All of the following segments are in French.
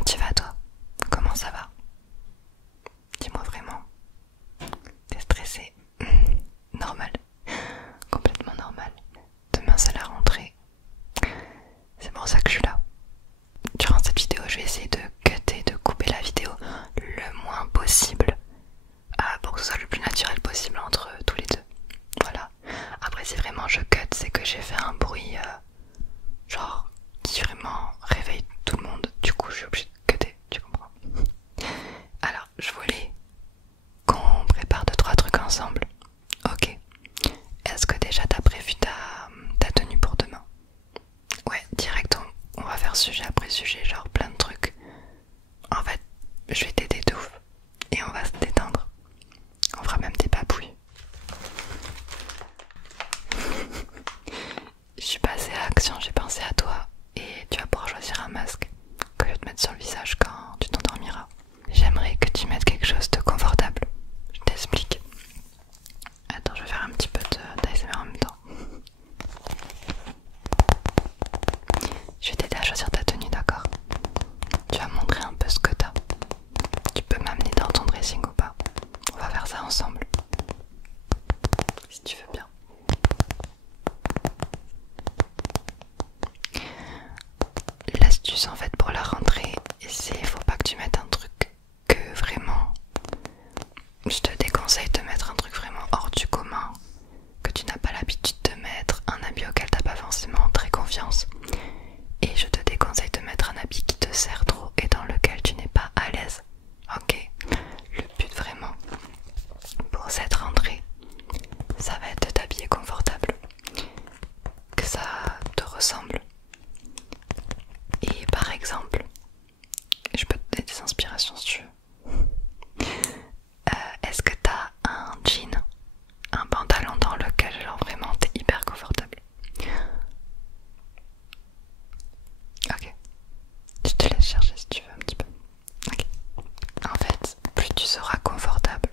Comment tu vas toi? Comment ça va? Dis-moi vraiment. T'es stressé? Normal. Complètement normal. Demain c'est la rentrée. C'est pour ça que je suis là. Durant cette vidéo, je vais essayer de cutter, de couper la vidéo le moins possible pour que ce soit le plus naturel possible entre tous les deux. Voilà. Après, si vraiment je cut, c'est que j'ai fait un bruit genre qui vraiment réveille tout le monde. Du coup, je suis obligée de cutter, tu comprends? Alors, je voulais qu'on prépare 2-3 trucs ensemble. Ok. Est-ce que déjà t'as prévu ta tenue pour demain? Ouais, direct, on va faire sujet après sujet, genre plein de trucs. En fait, je vais t'aider de ouf. Et on va se détendre. On fera même des papouilles. Je suis passée à l'action, j'ai pensé à toi. Et tu vas pouvoir choisir un masque que je vais te mettre sur le visage quand tu t'endormiras. J'aimerais que tu mettes quelque chose de confortable. Je t'explique. Attends, je vais faire un petit peu d'ASMR en même temps. Je vais t'aider à choisir ta tenue, d'accord? Tu vas montrer un peu ce que t'as. Tu peux m'amener dans ton dressing ou pas? On va faire ça ensemble. Si tu veux bien. L'astuce en fait pour la rentrée, c'est faut pas que tu mettes un truc que vraiment... Je te déconseille de mettre un truc vraiment hors du commun, que tu n'as pas l'habitude de mettre, un habit auquel t'as pas forcément très confiance. Et je te déconseille de mettre un habit qui te sert trop et dans lequel tu n'es pas à l'aise. Ok? Le but vraiment pour cette rentrée, ça va être de t'habiller confortable, que ça te ressemble. Et par exemple, je peux te donner des inspirations si tu veux. Est-ce que t'as un jean, un pantalon dans lequel genre vraiment t'es hyper confortable? Ok, je te laisse chercher si tu veux un petit peu. Ok. En fait, plus tu seras confortable,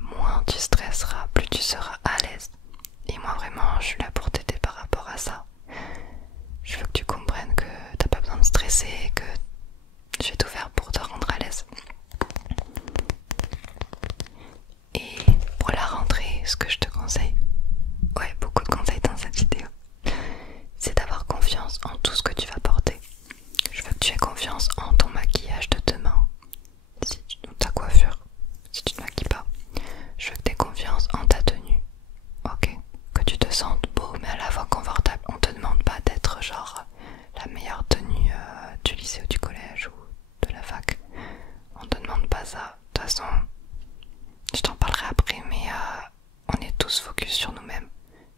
moins tu stresseras, plus tu seras à l'aise. Et moi vraiment, je suis là pour t'aider par rapport à ça. Je veux que tu comprennes que t'as pas besoin de stresser, que je vais tout faire pour te rendre à l'aise. Et pour la rentrée, ce que je te conseille, ouais, beaucoup de conseils dans cette vidéo, c'est d'avoir confiance en tout ce que tu vas porter. Je veux que tu aies confiance en ton maquillage de demain, ou ta coiffure, si tu ne te maquilles pas. Je veux que tu aies confiance en ta tenue, ok? Que tu te sentes beau mais à la fois confortable. On te demande pas d'être genre la meilleure tenue du lycée ou du collège ou de la fac. On te demande pas ça. De toute façon, je t'en parlerai après, mais on est tous focus sur nous-mêmes.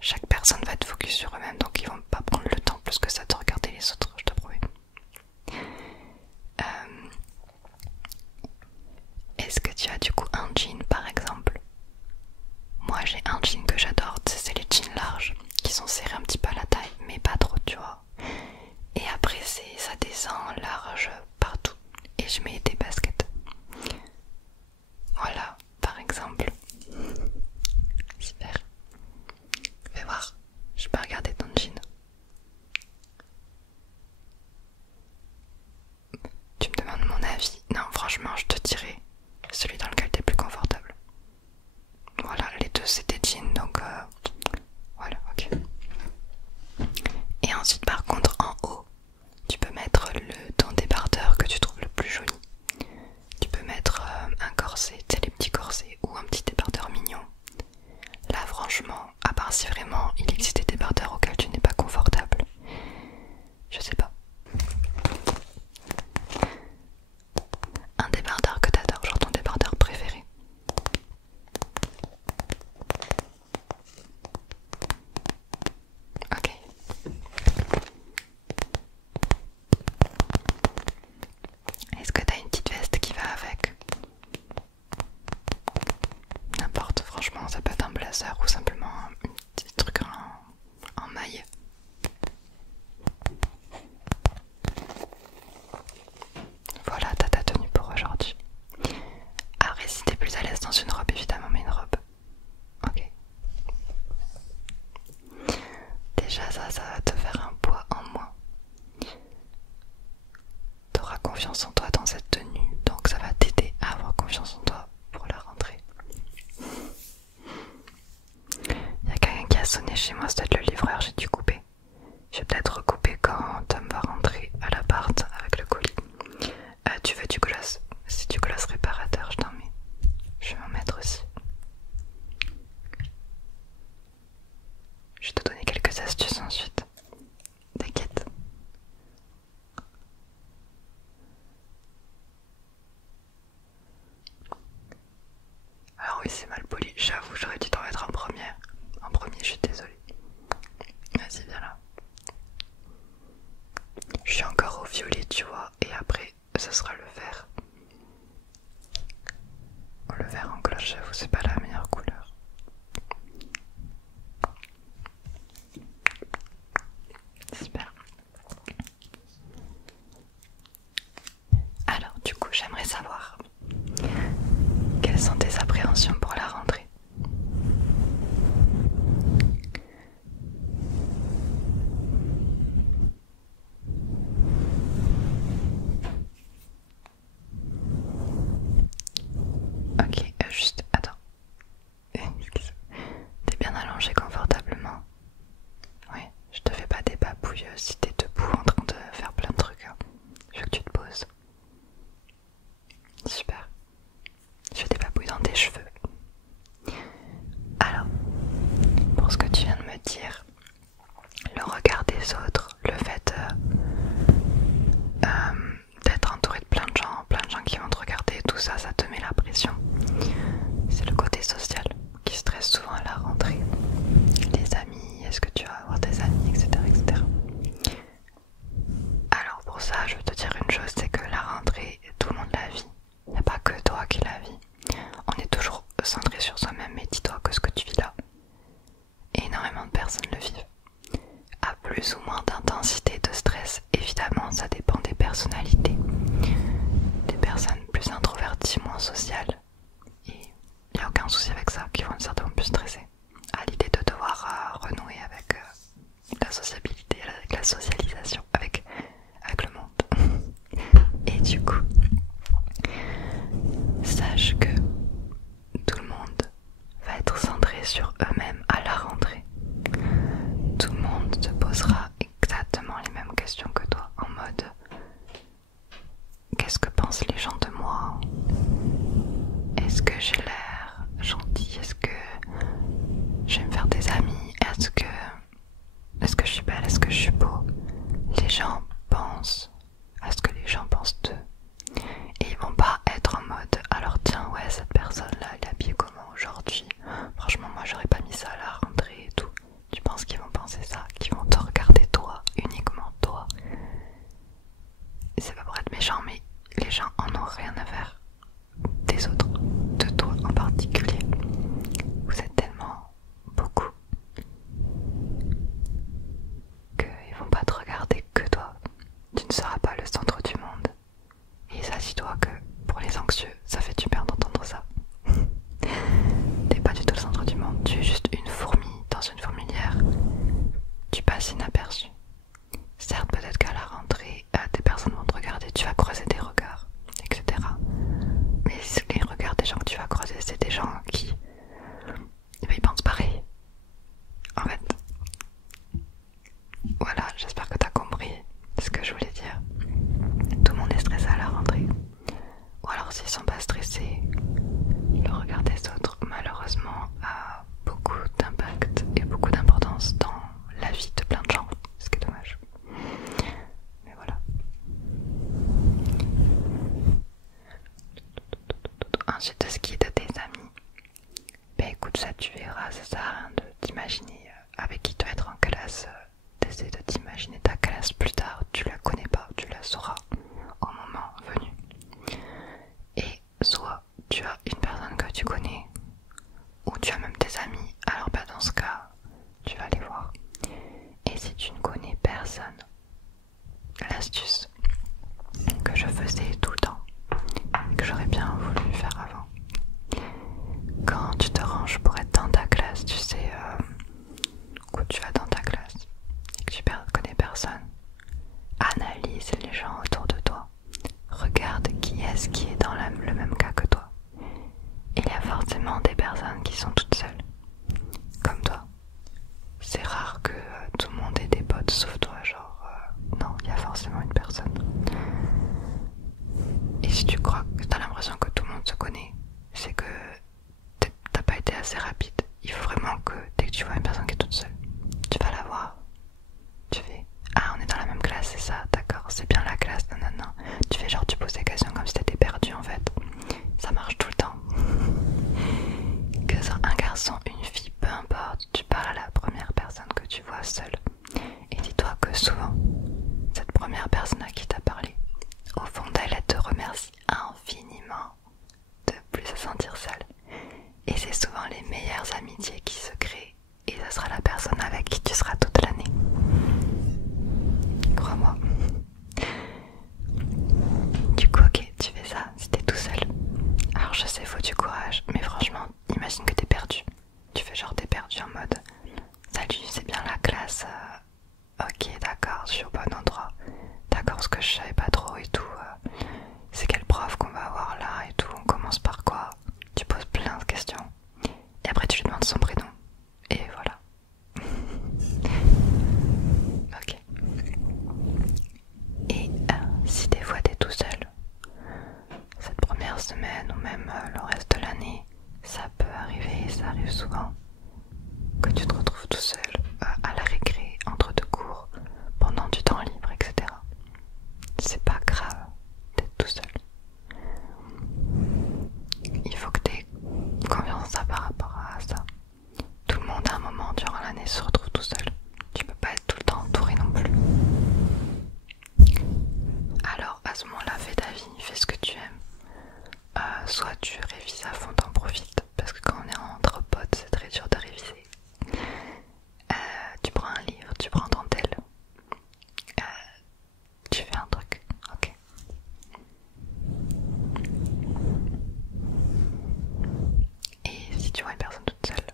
Chaque personne va être focus sur eux-mêmes, donc ils vont pas prendre le temps plus que ça de regarder les autres, je te promets. Est-ce que tu as du coup un jean par exemple? Moi j'ai un jean que j'adore, c'est les jeans larges qui sont serrés un petit peu à la taille, mais pas trop, tu vois. Et après ça descend large partout et je mets des baskets. Voilà, par exemple. Super. Fais voir, je peux regarder ton jean. Tu me demandes mon avis? Non, franchement, je te dirais celui dans lequel tu es plus confortable. Voilà, les deux c'est des jeans, donc voilà, ok. Et ensuite, par contre, en haut, tu peux mettre ton débardeur que tu trouves le plus joli. Tu peux mettre un corset, tu sais, les petits corsets, ou un petit débardeur mignon. Là, franchement, à part si vraiment il existe des débardeurs auxquels tu n'es pas confortable, je sais pas. Un débardeur que t'adores, genre ton débardeur préféré. Ok. Est-ce que t'as une petite veste qui va avec? N'importe, franchement, ça peut être un blazer ou simplement un petit truc en maille. Voilà, t'as ta tenue pour aujourd'hui. Après, si t'es plus à l'aise dans une robe, évidemment, mais une robe. Ok. Déjà, ça va te faire un poids en moins. T'auras confiance confiance en toi dans cette tenue, donc ça va t'aider à avoir confiance en toi pour la rentrée. Il y a quelqu'un qui a sonné chez moi, c'est peut-être le livreur, j'ai dû couper. Je vais peut-être recouper quand Tom va rentrer à l'appart avec le colis. Tu veux du gloss? Si du gloss réparateur, je t'en mets. Je vais en mettre aussi. Je vais te donner quelques astuces ensuite. T'inquiète. Alors oui, c'est mal poli, j'avoue, j'aurais dû t'en mettre en première. En premier, je suis désolée. Vas-y, viens là. Je suis encore au violet, tu vois, et après, ce sera le vert. Le vert en cloche, j'avoue, c'est pas la meilleure couleur. Super. Alors, du coup, j'aimerais savoir quelles sont tes appréhensions pour la rentrée? Ok, juste, attends. T'es bien allongé confortablement? Oui, je te fais pas des papouilles si t'es debout en train de faire plein de trucs. Hein. Je veux que tu te poses. Super. Je fais des papouilles dans tes cheveux. Alors, pour ce que tu viens de me dire, le regard des autres, le fait d'être entouré de plein de gens qui vont te regarder, tout ça, ça te met la pression. C'est le côté social qui stresse souvent à la rentrée. Les amis, est-ce que tu vas avoir des amis, etc. etc. Alors pour ça, je veux te dire une chose, c'est que la rentrée, tout le monde la vit. Il n'y a pas que toi qui la vis. On est toujours centré sur soi-même, mais dis-toi que ce que tu vis là, énormément de personnes le vivent. À plus ou moins d'intensité de stress, évidemment, ça dépend des personnalités. Des personnes plus introverties, moins sociales. Et il n'y a aucun souci avec ça, qui vont être certainement plus stressées. À l'idée de devoir renouer avec la sociabilité, avec la socialisation, avec le monde. Et du coup, sache que tout le monde va être centré sur eux-mêmes à la rentrée. Tout le monde te posera exactement les mêmes questions que toi, en mode qu'est-ce que pensent les gens de moi? Est-ce que j'ai l'air gentil? Est-ce que je vais me faire des amis? Est-ce que je suis belle? Est-ce que je suis beau? Les gens pensent à ce que les gens pensent d'eux. Et ils vont pas être en mode alors tiens ouais cette personne là elle est habillée comment aujourd'hui? Franchement moi j'aurais pas mis ça à la rentrée et tout. Tu penses qu'ils vont penser ça? Qu'ils vont te regarder toi, uniquement toi? C'est pas pour être méchant mais les gens en ont rien à faire des autres, de toi en particulier. Vous êtes tellement beaucoup qu'ils vont pas te regarder que toi. Tu ne seras pas le centre du monde. Et sache-toi que pour les anxieux, ça fait du bien d'entendre ça. T'es pas du tout le centre du monde, tu es juste une fourmi dans une fourmilière. Tu passes inaperçu. Certes, peut-être qu'à la rentrée, des personnes vont te regarder, tu vas croiser des regards, etc. Mais les regards des gens que tu vas croiser, c'est des gens qui ils pensent pareil. En fait, voilà, j'espère que t'as compris ce que je voulais dire. Tout le monde est stressé à la rentrée. Ou alors s'ils sont pas stressés, le regard des autres malheureusement a beaucoup d'impact et beaucoup d'importance dans la vie de plein de gens, ce qui est dommage. Mais voilà. Ensuite, de ce qui est de tes amis, ben écoute, ça tu verras, ça sert à rien de t'imaginer avec qui tu vas être en classe, d'essayer de t'imaginer ta classe plus tard, tu la connais pas, tu la sauras au moment venu. Et soit tu as une personne que tu connais, ou tu as même tes amis, alors ben dans ce cas, tu vas les voir. Et si tu ne connais personne, l'astuce que je faisais tout le temps, et que j'aurais bien voulu faire avant, quand tu te ranges pour être dans ta classe, tu sais, où tu vas dans ta classe, et que tu connais personne, premières amitiés qui se créent et ça sera la personne avec qui tu seras toute l'année. Crois-moi. Du coup, ok, tu fais ça si t'es tout seul. Alors je sais, faut du courage, mais franchement, imagine que t'es perdu. Tu fais genre t'es perdu en mode salut, c'est bien la classe. Ok, d'accord, je suis au bon endroit. D'accord, ce que je savais pas trop et tout. C'est quel prof qu'on va avoir là et tout. On commence par quoi? Tu poses plein de questions. Et après tu lui demandes son prénom. Et voilà. Ok. Et si des fois t'es tout seul, cette première semaine ou même le reste de l'année, ça peut arriver, ça arrive souvent, que tu te retrouves tout seul à la récré, entre deux cours, pendant du temps libre, etc. C'est pas grave d'être tout seul. Il faut que tu aies confiance en ça par rapport à ça. Tout le monde à un moment durant l'année se retrouve tout seul. Tu peux pas être tout le temps entouré non plus. Alors à ce moment-là, fais ta vie, fais ce que tu aimes. Soit tu révises à fond, t'en profites, parce que quand on est entre potes, c'est très dur de réviser. Tu prends un livre, tu prends ton tel, tu fais un truc, ok. Et si tu vois une personne toute seule,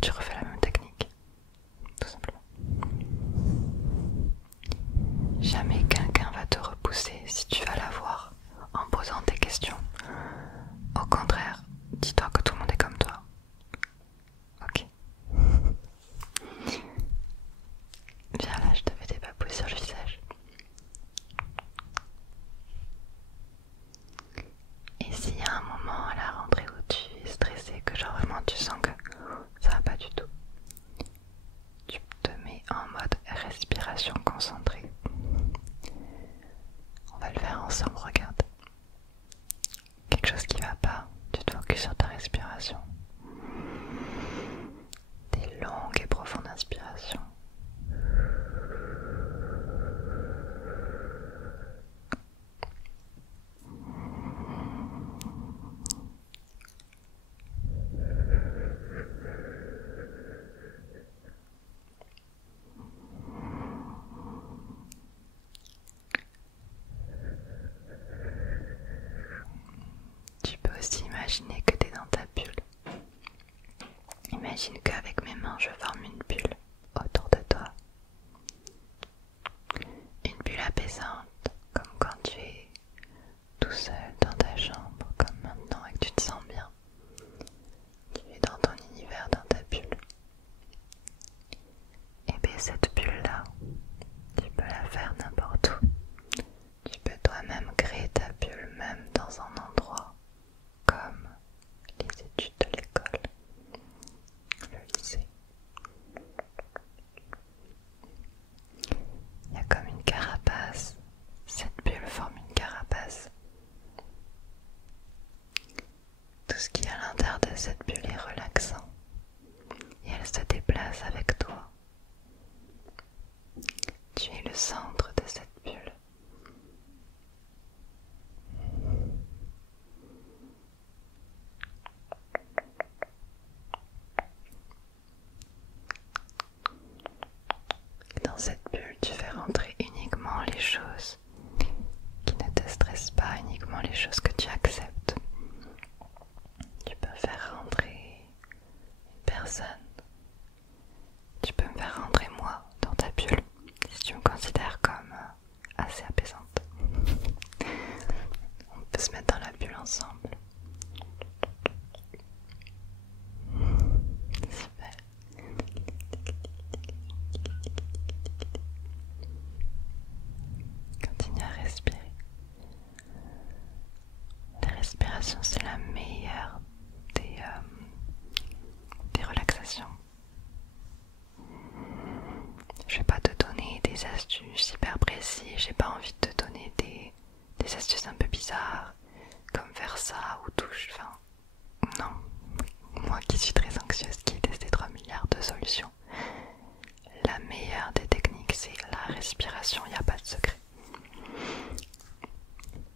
tu refais la même technique, tout simplement. Jamais quelqu'un va te repousser si tu vas la voir en posant des questions. Au contraire, dis-toi que tout le monde est comme toi. Ok. Viens là, je te fais des papouilles sur le visage. Et s'il y a un moment à la rentrée où tu es stressé, que genre vraiment tu sens que ça va pas du tout, tu te mets en mode respiration concentrée. On va le faire ensemble, regarde. Quelque chose qui va pas, tu te focuses sur ta respiration. Des longues et profondes inspirations. Tu peux aussi imaginer que tu es dans ta bulle. Imagine qu'avec mes mains je forme une bulle autour de toi. Une bulle apaisante, comme quand tu es tout seul dans ta chambre, comme maintenant et que tu te sens bien. Tu es dans ton univers, dans ta bulle. Et bien cette bulle-là, tu peux la faire n'importe où. Tu peux toi-même créer ta bulle, même dans un endroit comme les études de l'école, le lycée. Il y a comme une carapace. Cette bulle forme une carapace. Tout ce qui est à l'intérieur de cette bulle est relaxant. Et elle se déplace avec toi. Tu es le centre de cette bulle. Dans cette bulle, tu fais rentrer uniquement les choses qui ne te stressent pas, uniquement les choses que tu acceptes. Tu peux faire rentrer une personne. Tu peux me faire rentrer moi dans ta bulle si tu me considères comme assez apaisante. On peut se mettre dans la bulle ensemble. Super. Continue à respirer. La respiration, c'est la meilleure des relaxations. Je vais pas te donner des astuces hyper précises, j'ai pas envie de te donner des astuces un peu bizarres, comme faire ça ou touche, enfin, non. Moi qui suis très anxieuse, qui ai testé 3 milliards de solutions, la meilleure des techniques, c'est la respiration, il n'y a pas de secret.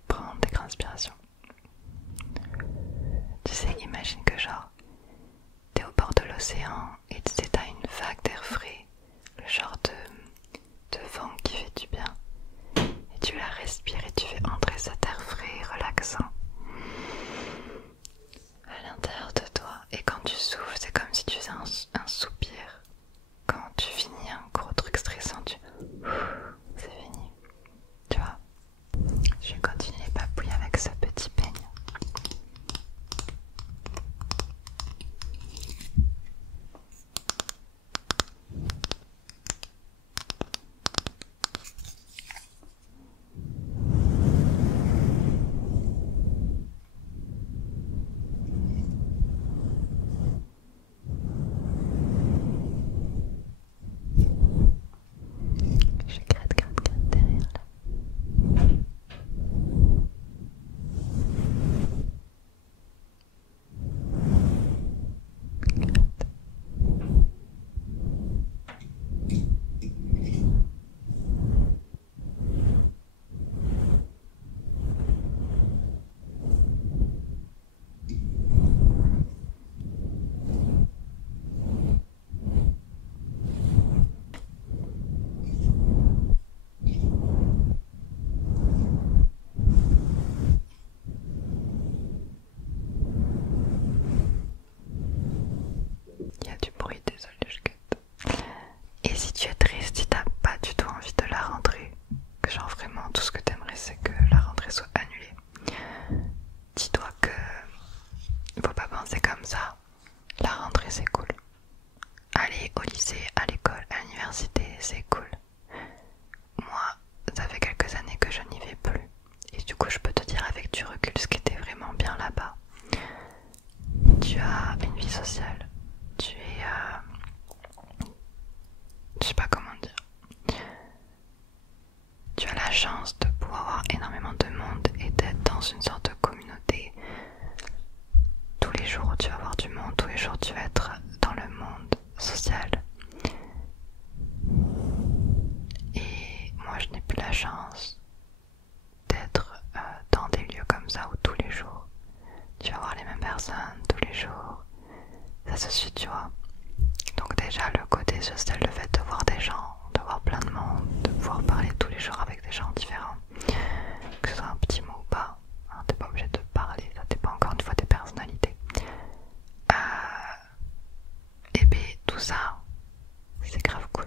Prends des grandes inspirations. Tu sais, imagine que genre, t'es au bord de l'océan et tu sais, t'as une vague d'air frais, le genre de vent qui fait du bien. Et tu la respires et tu fais entrer cet air frais, relaxant à l'intérieur de toi. Et quand tu souffles, c'est comme si tu faisais un soupir. Quand tu finis un gros truc stressant, c'est fini. Tu vois? Je vais continuer les papouilles avec ce petit peigne. Je gratte, gratte, gratte derrière là. Il y a du bruit, désolé, je guette. Et si tu es triste, si t'as pas du tout envie de la rentrée, que genre vraiment tout ce que t'aimerais c'est que la rentrée soit annulée, dis-toi que faut pas penser comme ça. La rentrée c'est cool. Aller au lycée, à l'école, à l'université, c'est cool. Moi, ça fait quelques années que je n'y vais plus. Et du coup, je peux te dire avec du recul ce qui était vraiment bien là-bas. Tu as une vie sociale. Tu es... je sais pas comment dire. Tu as la chance de pouvoir avoir énormément de monde et d'être dans une sorte de communauté. Tous les jours tu vas avoir du monde, tous les jours tu vas être dans le monde social. Et moi je n'ai plus la chance d'être dans des lieux comme ça où tous les jours tu vas voir les mêmes personnes, tous les jours. Ça se suit, tu vois. Donc déjà le côté social, le fait de voir des gens, de voir plein de monde, de pouvoir parler tous les jours avec des gens différents, que ce soit un petit mot ou pas, hein, t'es pas obligé de parler, ça dépend encore une fois des personnalités. Et bien tout ça, c'est grave cool.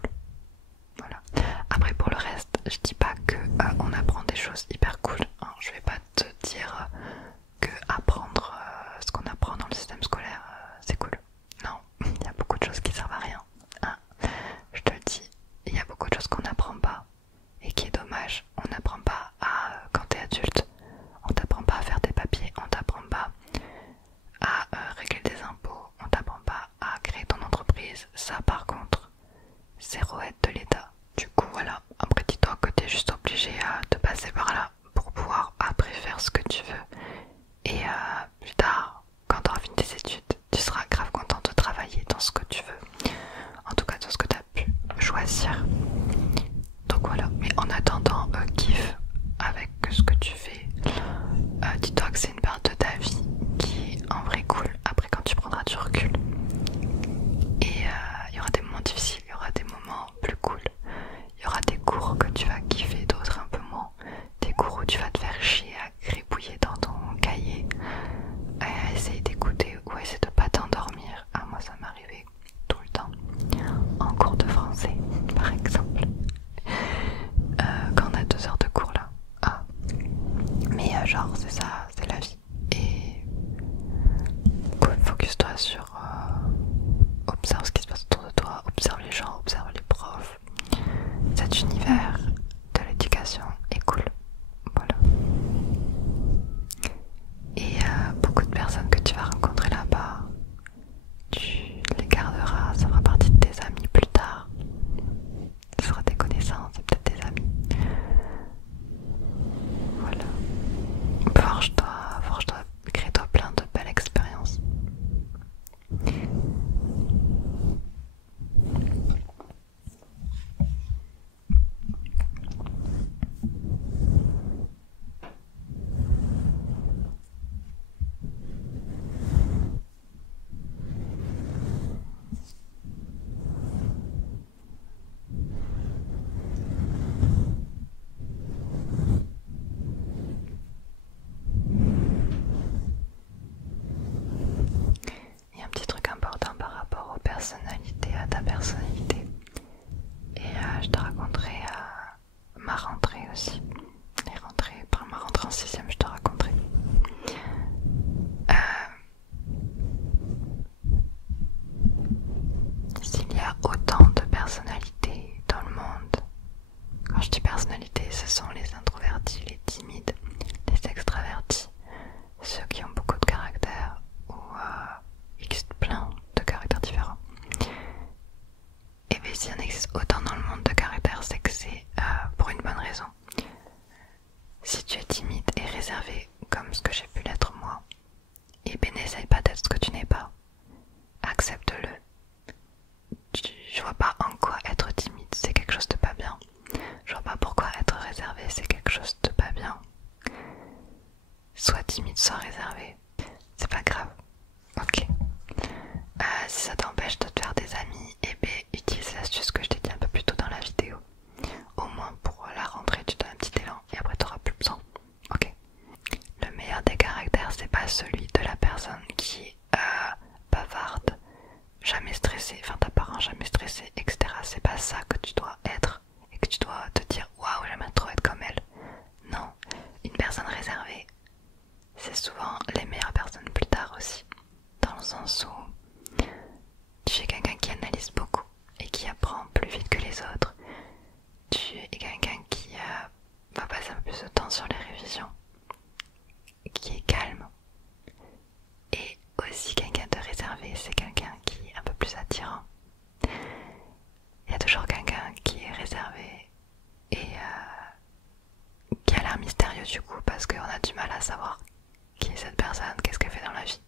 Voilà. Après pour le reste, je dis pas que on apprend des choses hyper cool, hein. Je vais pas te dire que apprendre ce qu'on apprend dans le système scolaire, c'est cool. Non, il y a beaucoup de choses qui servent à rien, hein. Je te le dis, il y a beaucoup de choses qu'on n'apprend pas et qui est dommage. On n'apprend pas à, quand t'es adulte, on t'apprend pas à faire des papiers, on t'apprend pas à régler des impôts, on t'apprend pas à créer ton entreprise. Ça par contre, zéro aide de l'État. Du coup voilà, après dis-toi que t'es juste obligé de passer par là pour pouvoir après faire ce que tu veux. Et plus tard, quand tu auras fini tes études, tu seras grave content de travailler dans ce que tu veux. En tout cas dans ce que tu as pu choisir. Donc voilà, mais en attendant, kiffe avec ce que tu fais. Dis-toi que c'est une période de ta vie qui est en vrai cool. Après quand tu prendras du recul. Et il y aura des moments difficiles, il y aura des moments plus cool. Il y aura des cours que tu vas kiffer, d'autres un peu moins. Des cours où tu vas te faire chier à gribouiller dans ton cahier, à essayer d'écouter ou à essayer de pas t'endormir. Ah moi ça m'arrivait tout le temps. En cours de français par exemple. Quand on a 2 heures de cours là. Ah. Mais genre c'est ça, c'est la vie. Et cool, focus-toi sur observe ce qui se passe autour de toi, observe les gens, observe les profs. Cet univers de l'éducation est cool. Voilà. Et beaucoup de personnes que tu vas rencontrer là-bas, tu les garderas, ça fera partie de tes amis plus tard. Ce sera tes connaissances et peut-être tes amis. Voilà. Forge-toi, crée-toi plein de belles expériences. 6ème, je te raconterai. S'il y a autant de personnalités dans le monde, quand je dis personnalité, ce sont les introvertis, les timides, les extravertis, ceux qui ont beaucoup de caractère ou il existe plein de caractères différents. Et bien s'il y en existe autant dans le monde de caractères, c'est que c'est pour une bonne raison. Si tu es timide et réservé comme ce que j'ai pu l'être moi, et ben n'essaye pas d'être ce que tu n'es pas. Accepte-le. Je vois pas en quoi être timide c'est quelque chose de pas bien. Je vois pas pourquoi être réservé c'est quelque chose de pas bien. Sois timide, sois réservé. C'est pas grave. Ok. Si ça t'empêche de te faire des amis, et ben utilise l'astuce que je t'ai dit un peu plus tôt dans la vidéo. Au moins pour la rentrée tu donnes un petit élan et après t'auras plus besoin. Ok. Le meilleur des caractères c'est pas celui de la personne qui est bavarde, jamais stressée, enfin t'apparent jamais stressée, etc. C'est pas ça que tu dois être et que tu dois te dire waouh j'aimerais trop être comme elle. Non, une personne réservée c'est souvent les meilleures personnes plus tard aussi, dans le sens où tu es quelqu'un qui analyse beaucoup et qui apprend plus vite que les autres. Tu es quelqu'un qui va passer un peu plus de temps sur les révisions, qui est calme. Et aussi quelqu'un de réservé, c'est quelqu'un qui est un peu plus attirant. Il y a toujours quelqu'un qui est réservé et qui a l'air mystérieux du coup parce qu'on a du mal à savoir qui est cette personne, qu'est-ce qu'elle fait dans la vie.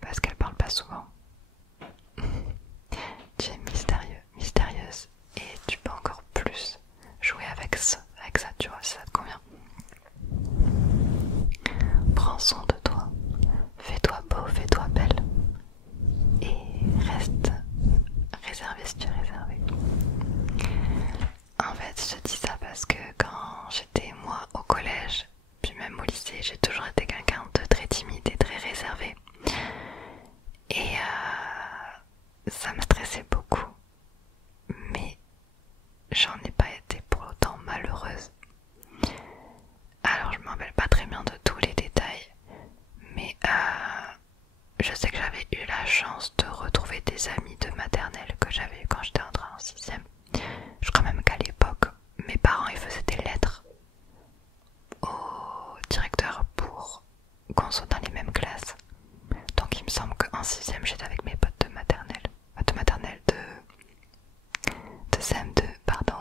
Parce qu'elle parle pas souvent. Tu es mystérieux, mystérieuse et tu peux encore plus jouer avec ça tu vois, si ça te convient. Prends soin de toi, fais-toi beau, fais-toi belle et reste réservé si tu es réservé. En fait, je te dis ça parce que quand j'étais moi au collège, puis même au lycée, j'ai toujours été quelqu'un de très timide et très réservé. Et ça me stressait beaucoup. Mais j'en ai pas été pour autant malheureuse. Alors je me rappelle pas très bien de tous les détails, mais je sais que j'avais eu la chance de retrouver des amis de maternelle que j'avais eu quand j'étais entrée en 6ème. Je crois même qu'à l'époque, mes parents ils faisaient des lettres au directeur pour qu'on soit dans les mêmes classes. Donc il me semble qu'en 6ème j'étais avec mes potes de maternelle. De maternelle, de CM2, pardon.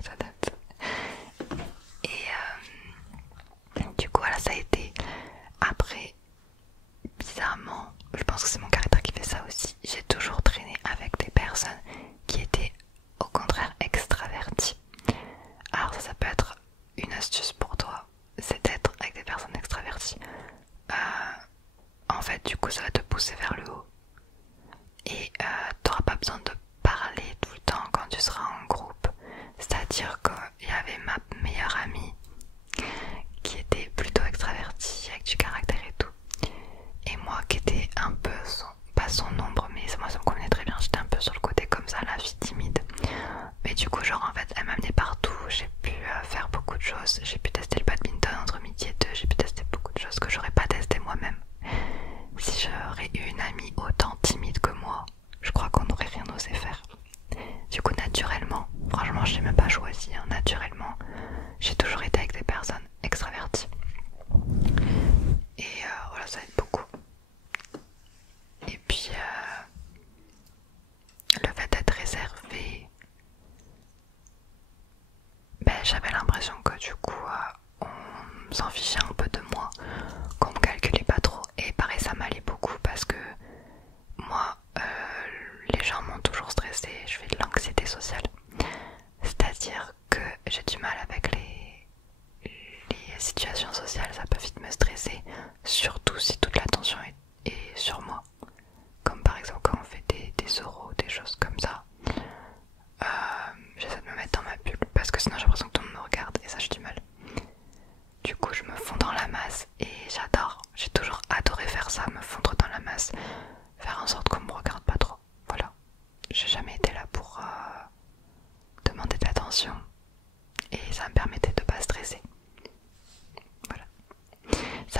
Ça date. Et du coup voilà, ça a été. Après, bizarrement, je pense que c'est mon caractère qui fait ça aussi, j'ai toujours traîné avec des personnes qui étaient au contraire extraverties. Alors ça peut être une astuce pour toi, c'est d'être avec des personnes extraverties. En fait du coup ça va te pousser vers le haut et t'auras pas besoin de parler tout le temps quand tu seras en groupe. C'est-à-dire qu'il y avait ma meilleure amie qui était plutôt extravertie avec du caractère et tout, et moi qui étais un peu pas son ombre, mais moi ça me convenait très bien, j'étais un peu sur le côté comme ça, la fille timide. Mais du coup genre en fait elle m'amenait partout, j'ai pu faire beaucoup de choses, j'ai pu tester le badminton entre midi et 2, j'ai pu tester beaucoup de choses que j'aurais pas testé moi-même. Si j'aurais eu une amie autant timide que moi, je crois qu'on n'aurait rien osé faire. Du coup naturellement, franchement je l'ai même pas choisi, hein, naturellement, j'ai toujours été avec des personnes extraverties. Et voilà, ça aide beaucoup. Et puis le fait d'être réservé, ben, j'avais l'impression que du coup on s'en fichait un peu de moi, qu'on me calculait pas trop. Et pareil, ça m'allait beaucoup parce que moi les gens m'ont toujours stressée, je fais de l'anxiété sociale. C'est-à-dire que j'ai du mal avec les situations sociales, ça peut vite me stresser, surtout si toute l'attention est sur moi. Comme par exemple quand on fait des oraux, des choses comme ça. J'essaie de me mettre dans ma bulle parce que sinon j'ai l'impression que tout le monde me regarde et ça j'ai du mal. Du coup je me fonds dans la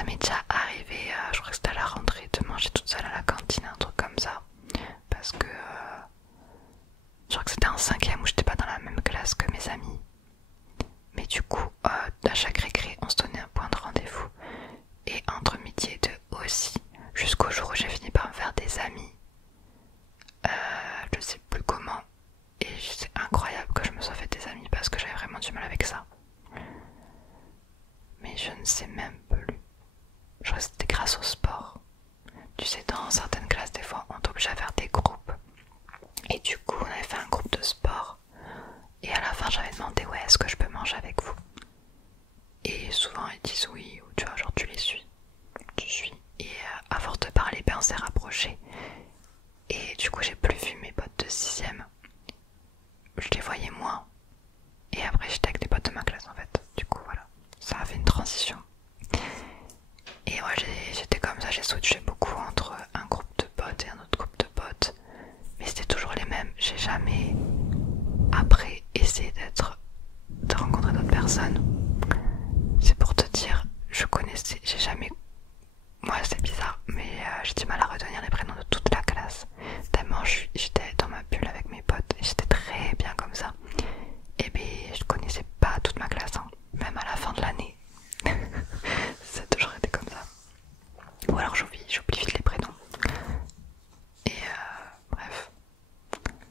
Ça m'est déjà arrivé, je crois que c'était à la rentrée, de manger toute seule à la cantine, un truc comme ça. Parce que je crois que c'était en 5ème où j'étais pas dans la même classe que mes amis. Mais du coup, à chaque récré, on se donnait un point de rendez-vous. Et entre midi et deux aussi, jusqu'au jour où j'ai fini par me faire des amis. Je sais plus comment. Et c'est incroyable que je me sois fait des amis parce que j'avais vraiment du mal avec ça. Mais je ne sais même plus. Je crois que c'était grâce au sport. Tu sais, dans certaines classes, des fois, on t'oblige à faire des groupes. Et du coup, on avait fait un groupe de sport. Et à la fin, j'avais demandé, ouais, est-ce que je peux manger avec vous? Et souvent, ils disent oui, ou tu vois, genre tu les suis. Tu suis. Et à force de parler, ben, on s'est rapprochés. Et du coup, j'ai plus vu mes potes de 6ème. Je les voyais moins. Et après, j'étais avec des potes de ma classe, en fait. Du coup, voilà. Ça a fait une transition. Et ouais, j'étais comme ça, j'ai switché beaucoup entre un groupe de potes et un autre groupe de potes. Mais c'était toujours les mêmes. J'ai jamais, après, essayé de rencontrer d'autres personnes. C'est pour te dire, j'ai jamais... Moi, c'est bizarre, mais j'ai du mal à retenir les prénoms de toute la classe. Tellement j'étais dans ma bulle avec mes potes et j'étais très bien comme ça. Et bien, je connaissais pas toute ma classe, hein. Même à la fin de l'année. Ça a toujours été comme ça. Ou alors j'oublie vite les prénoms. Et bref.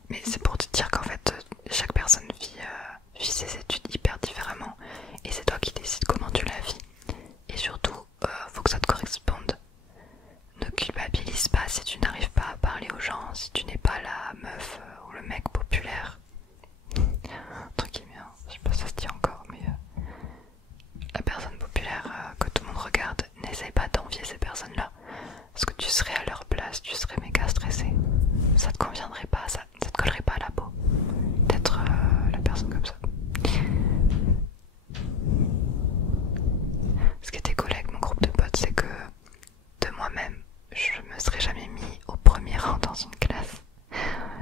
Mais c'est pour te dire qu'en fait, chaque personne vit ses études hyper différemment. Et c'est toi qui décides comment tu la vis. Et surtout, faut que ça te corresponde. Ne culpabilise pas si tu n'arrives pas à parler aux gens, si tu n'es pas la meuf ou le mec populaire. Entre guillemets, hein. Je sais pas si ça se dit encore, mais la personne populaire que tout le monde regarde, n'essaye pas d'envier ces personnes-là. Parce que tu serais à leur place, tu serais méga stressé. Ça te conviendrait pas, ça te collerait pas à la peau d'être la personne comme ça. Ce qui était cool avec mon groupe de potes, c'est que de moi-même, je me serais jamais mis au premier rang dans une classe.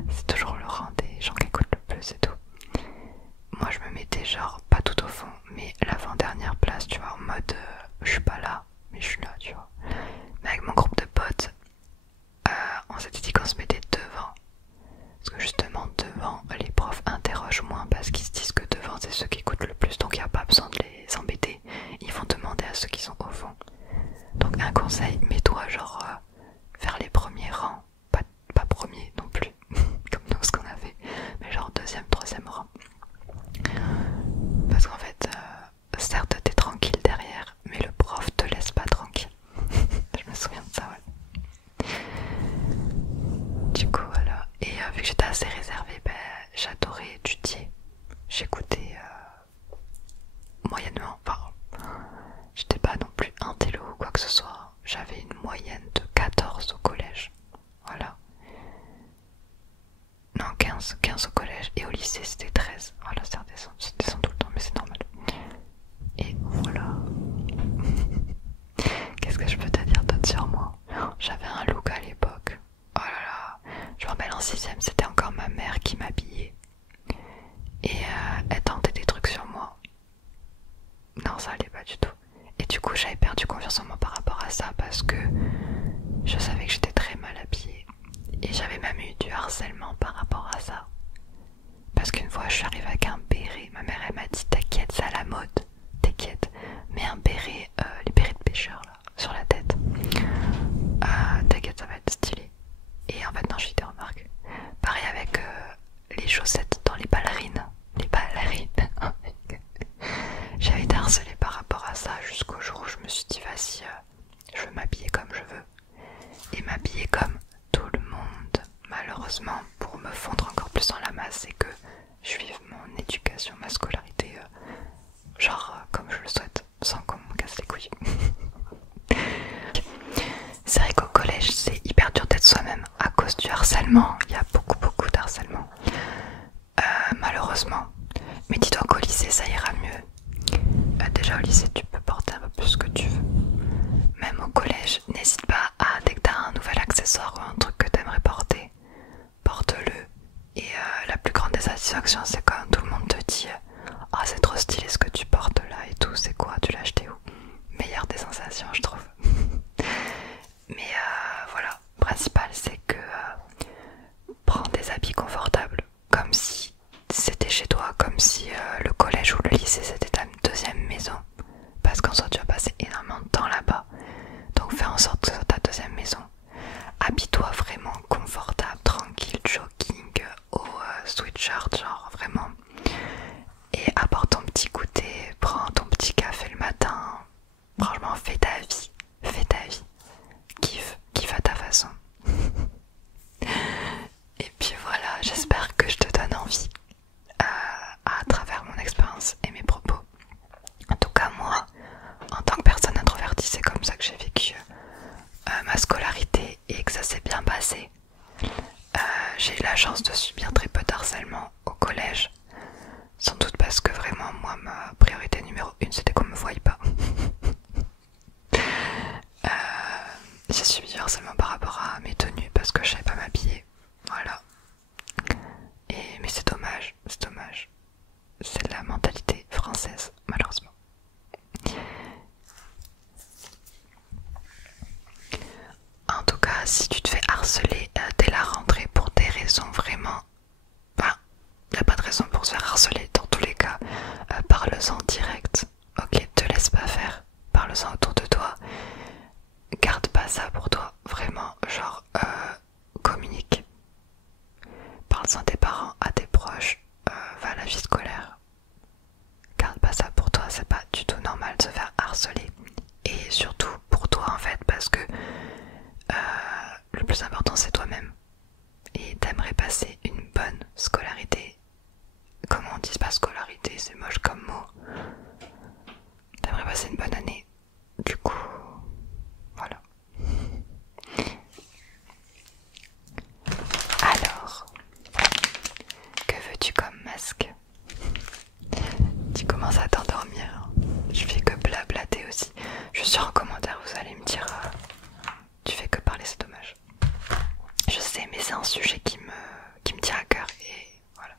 C'est toujours le rang des gens qui écoutent le plus et tout. Moi je me mettais genre pas tout au fond, mais l'avant-dernière place, tu vois, en mode je suis pas là, mais je suis là, tu vois. Mais avec mon groupe de potes, on s'était dit qu'on se mettait devant. Parce que justement devant, les profs interrogent moins parce qu'ils se disent que devant c'est ceux qui écoutent le plus, donc il n'y a pas besoin de les embêter. Ils vont demander à ceux qui sont au fond. Donc un conseil, mets-toi genre vers les premiers rangs, pas premier non plus, comme nous ce qu'on a fait, mais genre deuxième, troisième rang. Parce qu'en fait, certes t'es tranquille derrière, mais le prof te laisse pas tranquille. Je me souviens de ça, ouais. Du coup voilà, et vu que j'étais assez réservée, ben, j'adorais étudier. J'écoutais moyennement, enfin, j'étais pas non plus intello ou quoi que ce soit. J'avais une moyenne de 14 au collège, voilà. Non, 15 au collège, et au lycée c'était 13. Voilà, ça descend tout le temps, mais c'est normal. Et voilà. Qu'est-ce que je peux te dire d'autre sur moi? J'avais un look à l'époque. Oh là là. Je me rappelle en 6ème, c'était encore ma mère qui m'habillait. Et elle tentait des trucs sur moi. Non, ça allait pas du tout. Et du coup, j'avais perdu confiance en moi par rapport à ça parce que je savais que j'étais très mal habillée. Et j'avais même eu du harcèlement par rapport à ça. Parce qu'une fois, je suis arrivée avec un béret. Ma mère, elle m'a dit, t'inquiète, c'est à la mode. T'inquiète. Mais un béret, les bérets de pêcheur, là, sur la tête. T'inquiète, ça va être stylé. Et en fait, non, j'ai eu des remarques. Pareil avec les chaussettes dans les ballerines. Les ballerines. J'avais été harcelée par rapport à ça jusqu'au jour où je me suis dit, vas-y, je veux m'habiller comme je veux. Et m'habiller comme tout le monde, malheureusement, pour me fondre encore plus dans la masse et que je vive mon éducation, ma scolarité, comme je le souhaite, sans qu'on me casse les couilles. C'est vrai qu'au collège, c'est hyper dur d'être soi-même à cause du harcèlement. Il y a beaucoup d'harcèlement, malheureusement. Mais dis-toi qu'au lycée, ça ira mieux. Déjà au lycée, tu peux porter un peu plus ce que tu veux. Même au collège, n'hésite pas à, dès que tu as un nouvel accessoire ou un truc que tu aimerais porter, porte-le. Et la plus grande des satisfactions, c'est quand tout le monde te dit ah, c'est trop stylé ce que tu portes là et tout, c'est quoi, tu l'as acheté où? Meilleure des sensations, je trouve. j'ai subi du harcèlement par rapport à mes tenues parce que je savais pas m'habiller. Voilà. Mais c'est dommage, c'est dommage. C'est la mentalité française, malheureusement. En tout cas, si tu te fais harceler dès la rentrée pour des raisons vraiment... Enfin, il n'y a pas de raison pour se faire harceler dans tous les cas. Parle-en direct. Ok, te laisse pas faire. Parle-en autour de toi. Garde pas ça pour toi. Vraiment, genre, communique. Parle-en à tes parents, à tes proches. Va à la vie scolaire. Garde pas ça pour toi. C'est pas du tout normal de se faire harceler. Et surtout pour toi en fait, parce que le plus important c'est toi-même. Et t'aimerais passer une bonne scolarité. Comment on dit pas scolarité, c'est moche comme mot. T'aimerais passer une bonne année. Du coup, voilà. Alors, que veux-tu comme masque? Tu commences à t'endormir. Je fais que blablater aussi. Je suis en commentaire, vous allez me dire tu fais que parler, c'est dommage. Je sais, mais c'est un sujet qui me tient à cœur et voilà.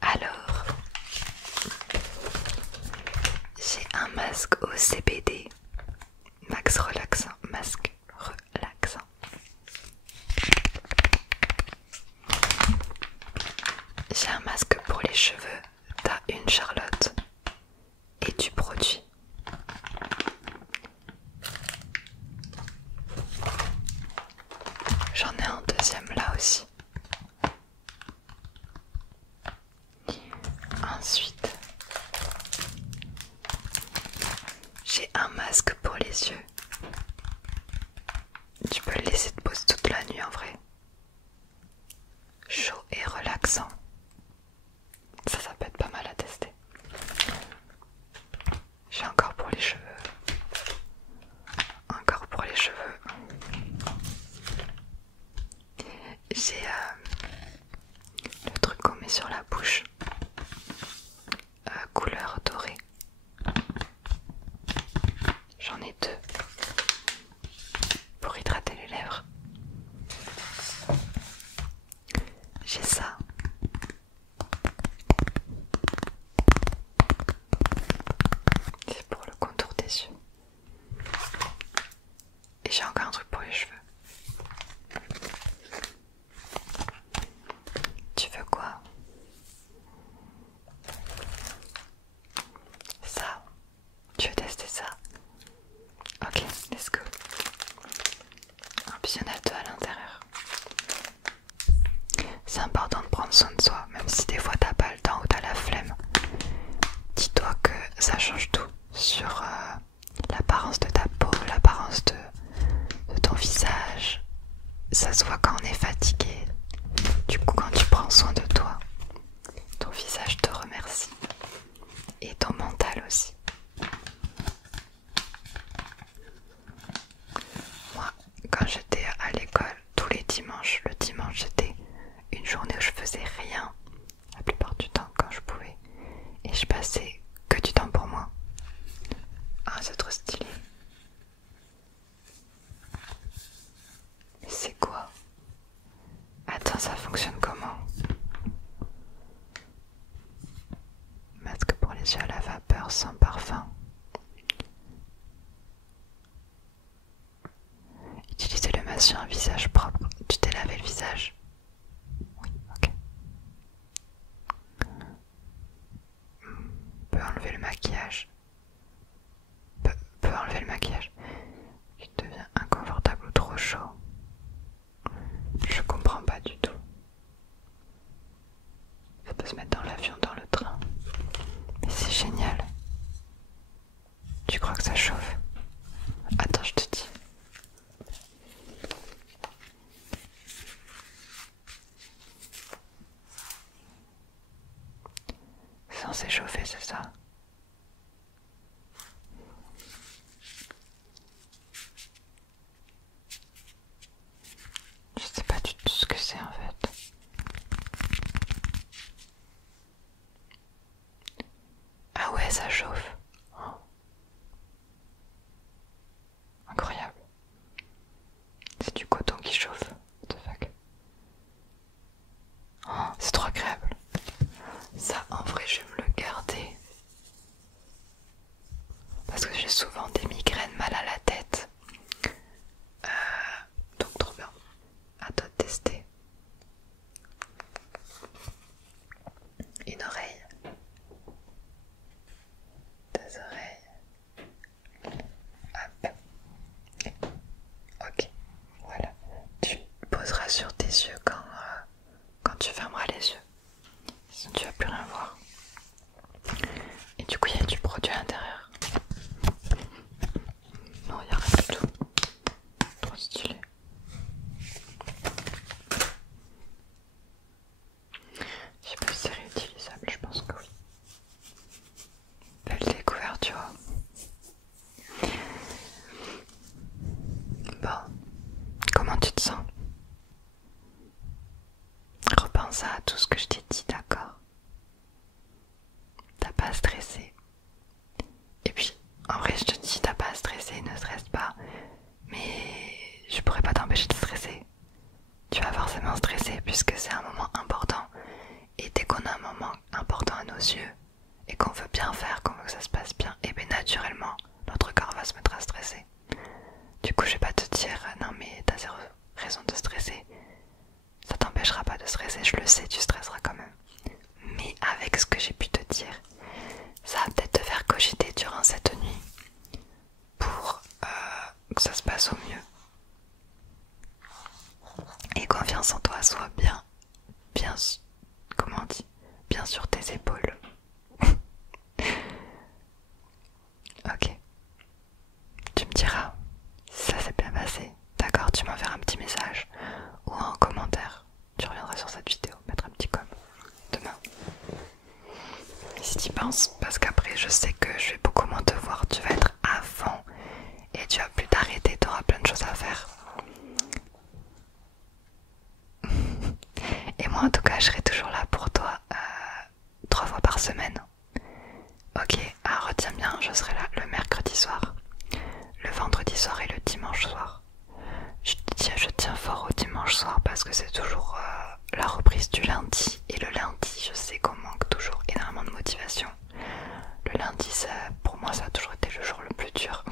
Alors, j'ai un masque au CBD, max relaxant, masque relaxant. J'ai un masque pour les cheveux, t'as une Charlotte et du produit. J'en ai un deuxième là aussi. Ensuite, j'ai un masque pour les yeux. Tu peux le laisser te poser toute la nuit en vrai. Chaud et relaxant. Ça peut être pas mal à tester. J'ai encore pour les cheveux. Encore pour les cheveux. J'ai le truc qu'on met sur la bouche. Couleur dorée. J'en ai deux. Pour hydrater les lèvres. J'ai ça. C'est pour le contour des yeux. Et j'ai encore un truc pour les cheveux. Tu veux quoi? Ça. Tu veux tester ça? Ok, let's go. En plus, il y en a deux à l'intérieur. C'est important de prendre soin de soi, même si des fois t'as pas le temps ou t'as la flemme. Dis-toi que ça change tout sur l'apparence de ta peau, l'apparence de ton visage. Ça se voit quand on est fatigué. Du coup, quand tu prends soin de toi, ton visage te remercie. Et ton mental aussi. Moi, quand j'étais à l'école, tous les dimanches, le dimanche c'était une journée où je faisais rien, la plupart du temps quand je pouvais, et je passais que du temps pour moi. Ah, c'est trop stylé. Mais c'est quoi? Attends, ça fonctionne comment? Masque pour les yeux à la vapeur sans parfum. Utilisez le masque sur un visage propre. Tu t'es lavé le visage? Oui, ok. Peut enlever le maquillage. Peut enlever le maquillage. Il devient inconfortable ou trop chaud. Je comprends pas du tout. Ça peut se mettre dans l'avion, dans le train. Mais c'est génial. Tu crois que ça chauffe? Attends, je te dis. C'est censé chauffer, c'est ça? Je sais pas du tout ce que c'est en fait. Ah ouais, ça chauffe. Oh. j'ai souvent des migraines, mal à la tête. Donc trop bien. À toi de tester. Une oreille. Deux oreilles. Hop. Ok. Voilà. Tu poseras sur tes yeux quand tu fermeras les yeux. Sinon tu vas plus rien voir. Et du coup il y a du produit à l'intérieur. Non, il n'y a rien du tout. Trop stylé. Je sais pas si c'est réutilisable, je pense que oui. Belle découverte, tu vois. Bon, comment tu te sens? Repense à tout ce que je t'ai dit, d'accord? T'as pas à stresser. Et puis, en vrai, je te dis, t'as pas à stresser, ne stresse pas. Mais je pourrais pas t'empêcher de stresser. Tu vas forcément stresser puisque c'est un moment important. Et dès qu'on a un moment important à nos yeux et qu'on veut bien faire, qu'on veut que ça se passe bien, et bien naturellement, notre corps va se mettre à stresser. Du coup, je vais pas te dire non mais t'as zéro raison de stresser. Ça t'empêchera pas de stresser, je le sais, tu stresseras quand même. Mais avec ce que j'ai pu te dire, ça va peut-être te faire cogiter durant cette nuit pour que ça se passe au mieux. Et confiance en toi, sois bien, comment on dit, bien sur tes épaules. Ok. Tu me diras si ça s'est bien passé. D'accord, tu m'enverras un petit message ou un commentaire. Tu reviendras sur cette vidéo, mettre un petit com demain. Si tu y penses, parce qu'après je sais que je vais beaucoup moins te voir, tu vas être à fond et tu vas plus t'arrêter, tu auras plein de choses à faire. Et moi en tout cas je serai toujours là pour toi 3 fois par semaine. Ok, retiens bien, je serai là le mercredi soir, le vendredi soir et le dimanche soir. Je tiens fort au dimanche soir parce que c'est toujours la reprise du lundi. Et le lundi, je sais qu'on manque toujours énormément de motivation. Le lundi, pour moi, ça a toujours été le jour le plus dur.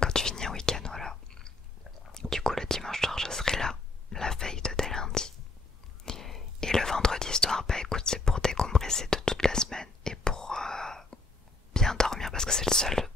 Quand tu finis un week-end, voilà. Du coup, le dimanche soir, je serai là, la veille de tes lundis. Et le vendredi soir, bah écoute, c'est pour décompresser de toute la semaine et pour bien dormir parce que c'est le seul